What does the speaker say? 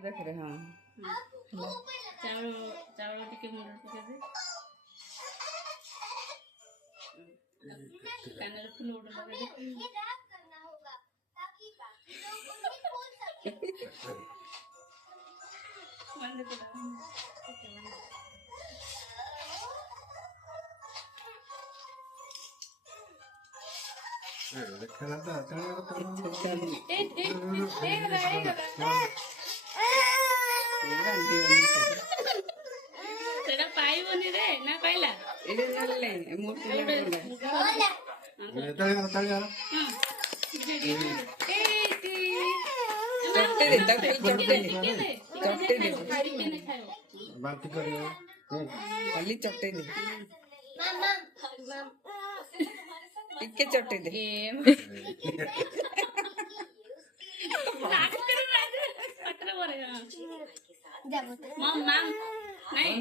देख रहे हाँ चावल चावल टिके मुंड पके दे कान रे फूल उड़ लगे दे ये रैप करना होगा ताकि बाकी लोग उन्हें बोल सके बंद कर देखना था सेटा पाइबोनी रे ना पाइला एडे नले मूर्ति लागला ताली यार चट्टे दे चट्टे दे बात करियो खाली चट्टे दे इक्के चट्टे दे मम नहीं